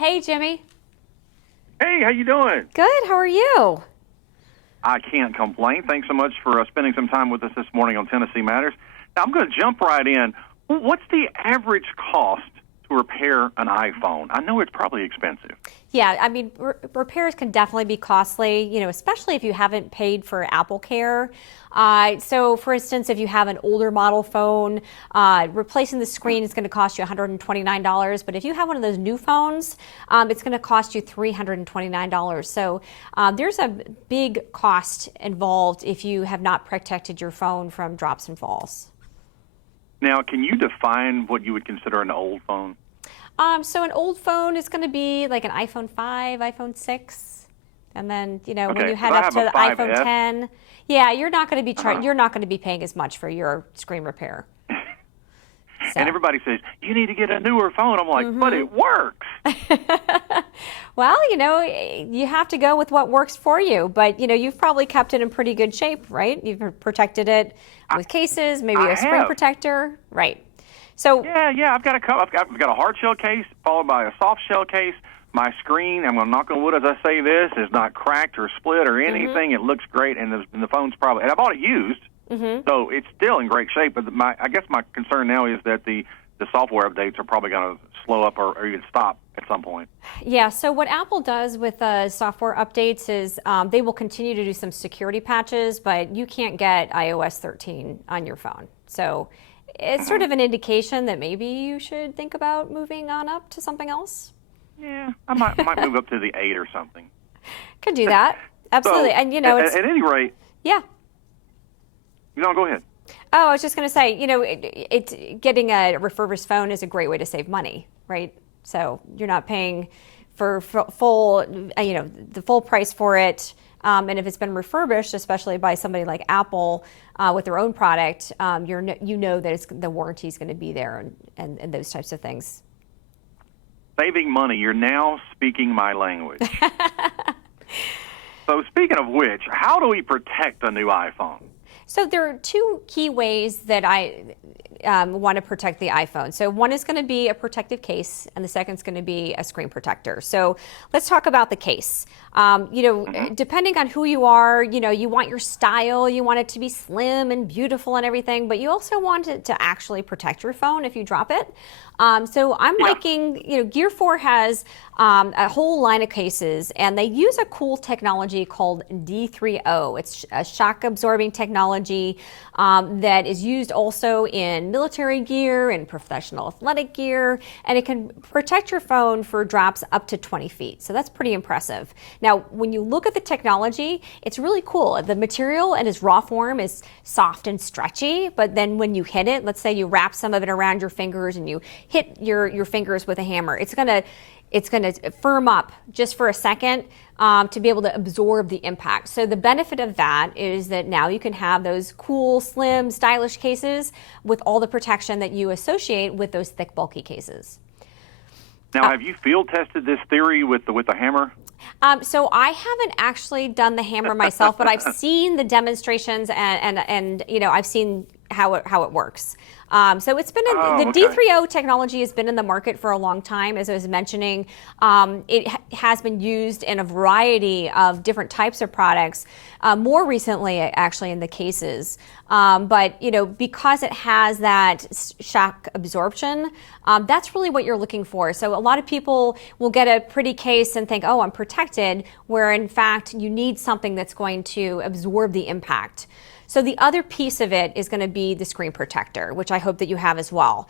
Hey, Jimmy. Hey, how you doing? Good. How are you? I can't complain. Thanks so much for spending some time with us this morning on Tennessee Matters. Now, I'm going to jump right in. What's the average cost to repair an iPhone? I know it's probably expensive. Yeah, I mean, repairs can definitely be costly, especially if you haven't paid for Apple Care. So, for instance, if you have an older model phone, replacing the screen is going to cost you $129. But if you have one of those new phones, it's going to cost you $329. So, there's a big cost involved if you have not protected your phone from drops and falls. Now, can you define what you would consider an old phone? So an old phone is going to be like an iPhone 5, iPhone 6, and then when you head up to the iPhone 10, yeah, you're not going to be you're not going to be paying as much for your screen repair. And everybody says you need to get a newer phone. I'm like, but it works. Well, you have to go with what works for you, but you've probably kept it in pretty good shape, right? You've protected it with cases, maybe a screen protector, right? So yeah, I've got a hard shell case followed by a soft shell case. My screen, I'm going to knock on wood as I say this, is not cracked or split or anything. It looks great, and the phone's probably, and I bought it used, so it's still in great shape. But I guess my concern now is that the software updates are probably going to slow up or even stop at some point. Yeah, so what Apple does with software updates is they will continue to do some security patches, but you can't get iOS 13 on your phone. So it's sort of an indication that maybe you should think about moving on up to something else. Yeah, I might move up to the 8 or something. Could do that. Absolutely. So, and it's, at any rate. Yeah. Go ahead. Oh, I was just going to say, getting a refurbished phone is a great way to save money, right? So you're not paying for full, the full price for it. And if it's been refurbished, especially by somebody like Apple with their own product, that the warranty is going to be there and those types of things. Saving money. You're now speaking my language. So speaking of which, how do we protect a new iPhone? So there are two key ways that I want to protect the iPhone. So one is going to be a protective case, and the second is going to be a screen protector. So let's talk about the case. Depending on who you are, you want your style, you want it to be slim and beautiful and everything, but you also want it to actually protect your phone if you drop it. So I'm liking, Gear 4 has a whole line of cases, and they use a cool technology called D3O. It's a shock absorbing technology that is used also in military gear and professional athletic gear, and it can protect your phone for drops up to 20 feet. So that's pretty impressive. Now, when you look at the technology, it's really cool. The material in its raw form is soft and stretchy, but then when you hit it, let's say you wrap some of it around your fingers and you hit your fingers with a hammer, it's gonna firm up just for a second to be able to absorb the impact. So the benefit of that is that now you can have those cool, slim, stylish cases with all the protection that you associate with those thick, bulky cases. Now, have you field tested this theory with the hammer? So I haven't actually done the hammer myself, but I've seen the demonstrations and I've seen how it works. So it's been the D3O technology has been in the market for a long time. As I was mentioning, it has been used in a variety of different types of products. More recently, actually, in the cases. But because it has that shock absorption, that's really what you're looking for. So a lot of people will get a pretty case and think, oh, I'm protected, where in fact you need something that's going to absorb the impact. So the other piece of it is going to be the screen protector, which I hope that you have as well,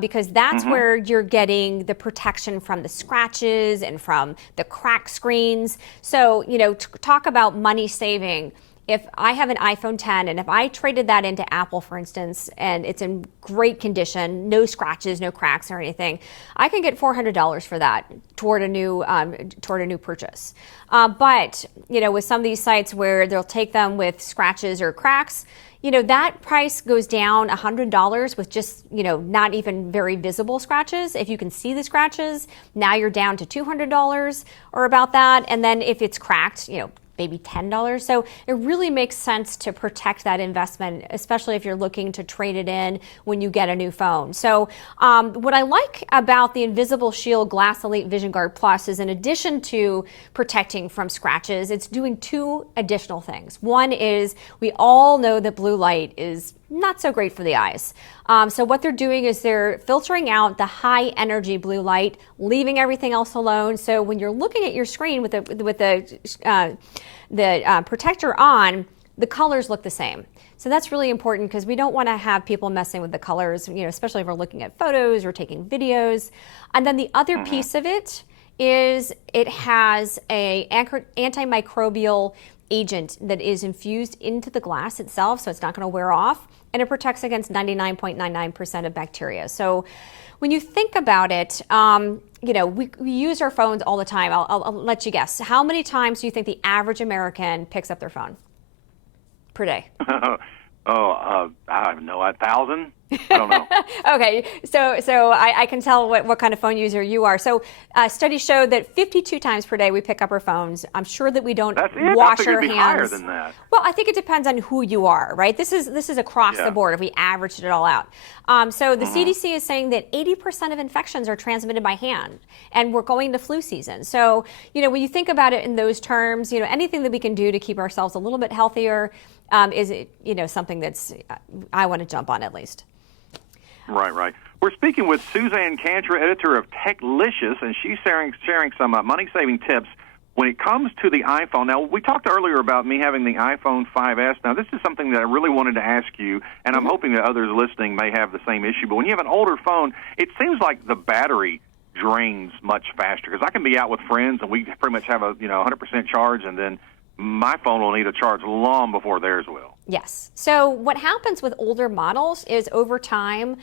because that's where you're getting the protection from the scratches and from the cracked screens. So, talk about money saving. If I have an iPhone 10 and if I traded that into Apple, for instance, and it's in great condition, no scratches, no cracks or anything, I can get $400 for that toward a new purchase. But with some of these sites where they'll take them with scratches or cracks, that price goes down $100 with just, not even very visible scratches. If you can see the scratches, now you're down to $200 or about that. And then if it's cracked, maybe $10. So it really makes sense to protect that investment, especially if you're looking to trade it in when you get a new phone. So what I like about the Invisible Shield Glass Elite Vision Guard Plus is, in addition to protecting from scratches, it's doing two additional things. One is, we all know that blue light is not so great for the eyes. So what they're doing is they're filtering out the high energy blue light, leaving everything else alone. So when you're looking at your screen with the protector on, the colors look the same. So that's really important, because we don't want to have people messing with the colors, especially if we're looking at photos or taking videos. And then the other piece of it is it has a antimicrobial agent that is infused into the glass itself, so it's not going to wear off, and it protects against 99.99% of bacteria. So when you think about it, we use our phones all the time. I'll let you guess. How many times do you think the average American picks up their phone per day? I don't know, 1,000? I don't know. Okay, so I can tell what kind of phone user you are. So studies show that 52 times per day we pick up our phones. I'm sure that we don't wash our hands. Higher than that. Well, I think it depends on who you are, right? This is across the board if we averaged it all out. So the CDC is saying that 80% of infections are transmitted by hand, and we're going to flu season. So, when you think about it in those terms, anything that we can do to keep ourselves a little bit healthier is, something that's I want to jump on at least. Right. We're speaking with Suzanne Cantor, editor of Techlicious, and she's sharing some money-saving tips when it comes to the iPhone. Now, we talked earlier about me having the iPhone 5S. Now, this is something that I really wanted to ask you, and I'm hoping that others listening may have the same issue. But when you have an older phone, it seems like the battery drains much faster, because I can be out with friends, and we pretty much have a 100% charge, and then my phone will need a charge long before theirs will. Yes. So what happens with older models is, over time,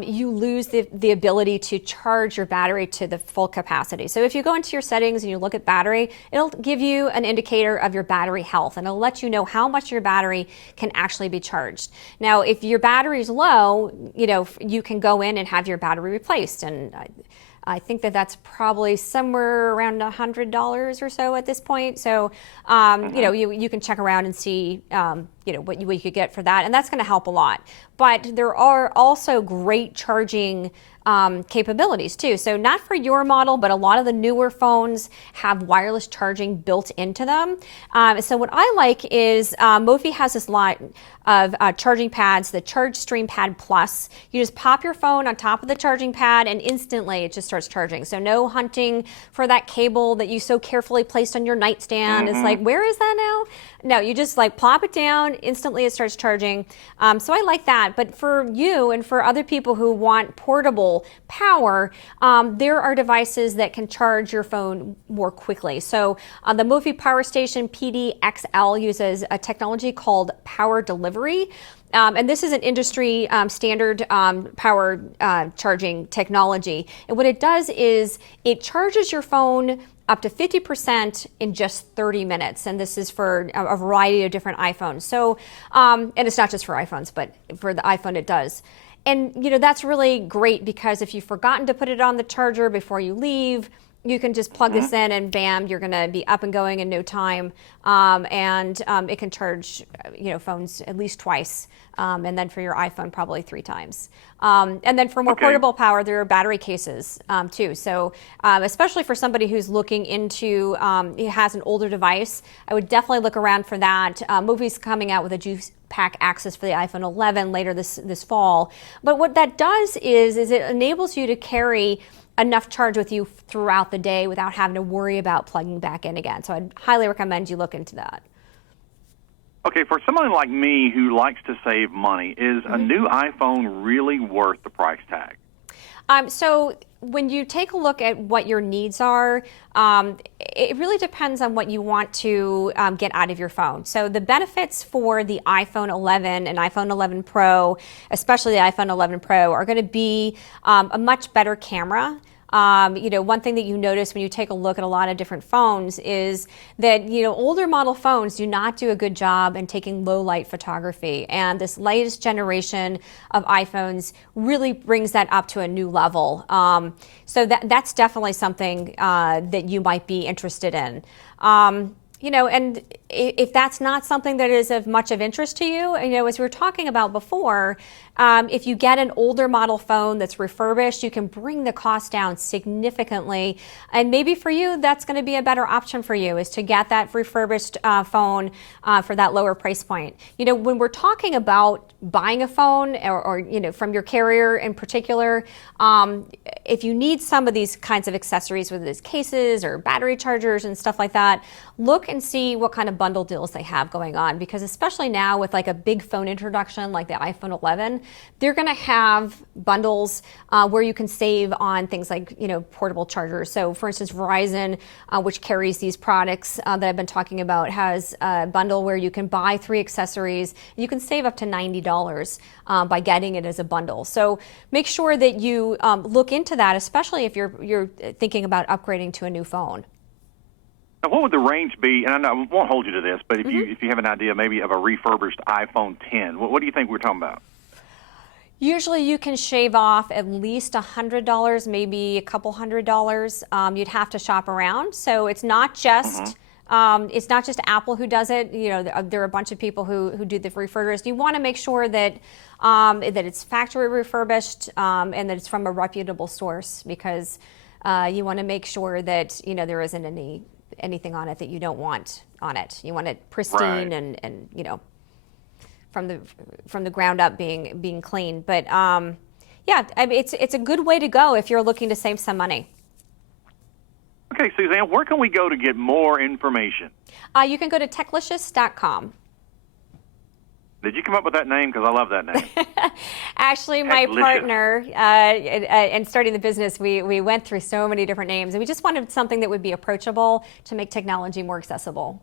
you lose the ability to charge your battery to the full capacity. So if you go into your settings and you look at battery, it'll give you an indicator of your battery health, and it'll let you know how much your battery can actually be charged. Now, if your battery is low, you can go in and have your battery replaced, and I think that's probably somewhere around $100 or so at this point. So, you can check around and see, what you could get for that, and that's going to help a lot. But there are also great charging capabilities too. So not for your model, but a lot of the newer phones have wireless charging built into them. So what I like is Mophie has this line of charging pads, the Charge Stream Pad Plus. You just pop your phone on top of the charging pad, and instantly it just starts charging. So no hunting for that cable that you so carefully placed on your nightstand. It's like, where is that now? No, you just plop it down, instantly it starts charging. So I like that. But for you and for other people who want portable power, there are devices that can charge your phone more quickly. So the Mophie Power Station PD-XL uses a technology called power delivery. And this is an industry standard power charging technology. And what it does is it charges your phone up to 50% in just 30 minutes. And this is for a variety of different iPhones. So, and it's not just for iPhones, but for the iPhone it does. And, that's really great, because if you've forgotten to put it on the charger before you leave, you can just plug this in, and bam, you're going to be up and going in no time. And it can charge, phones at least twice. And then for your iPhone, probably 3 times. And then for more portable power, there are battery cases too. So especially for somebody who's looking into, has an older device, I would definitely look around for that. Mophie's coming out with a juice pack access for the iPhone 11 later this fall. But what that does is it enables you to carry enough charge with you throughout the day without having to worry about plugging back in again. So I'd highly recommend you look into that. Okay, for someone like me who likes to save money, is a new iPhone really worth the price tag? So when you take a look at what your needs are, it really depends on what you want to get out of your phone. So the benefits for the iPhone 11 and iPhone 11 Pro, especially the iPhone 11 Pro, are going to be a much better camera. One thing that you notice when you take a look at a lot of different phones is that, older model phones do not do a good job in taking low light photography. And this latest generation of iPhones really brings that up to a new level. So that's definitely something that you might be interested in. And if that's not something that is of much of interest to you, as we were talking about before, if you get an older model phone that's refurbished, you can bring the cost down significantly. And maybe for you, that's going to be a better option for you, is to get that refurbished phone for that lower price point. When we're talking about buying a phone or from your carrier in particular, if you need some of these kinds of accessories, whether it's cases or battery chargers and stuff like that, look and see what kind of bundle deals they have going on, because especially now with like a big phone introduction like the iPhone 11, they're going to have bundles where you can save on things like portable chargers. So for instance, Verizon, which carries these products that I've been talking about, has a bundle where you can buy 3 accessories. You can save up to $90 by getting it as a bundle. So make sure that you look into that, especially if you're thinking about upgrading to a new phone. Now, what would the range be? And I won't hold you to this, but if you have an idea maybe of a refurbished iPhone 10, what do you think we're talking about? Usually you can shave off at least $100, maybe a couple $100. You'd have to shop around. So it's not just Apple who does it. There are a bunch of people who do the refurbished. You want to make sure that it's factory refurbished and that it's from a reputable source, because you want to make sure that there isn't anything on it that you don't want on it. You want it pristine, right, and from the ground up being clean. But it's a good way to go if you're looking to save some money. Okay, Suzanne, where can we go to get more information? You can go to techlicious.com. Did you come up with that name? Because I love that name. Actually, my partner, in starting the business, we went through so many different names, and we just wanted something that would be approachable to make technology more accessible.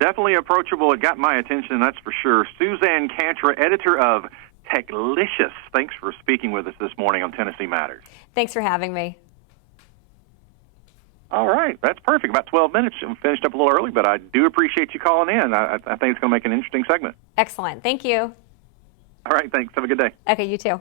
Definitely approachable. It got my attention, that's for sure. Suzanne Cantra, editor of Techlicious. Thanks for speaking with us this morning on Tennessee Matters. Thanks for having me. All right, that's perfect. About 12 minutes. We finished up a little early, but I do appreciate you calling in. I think it's going to make an interesting segment. Excellent. Thank you. All right, thanks. Have a good day. Okay, you too.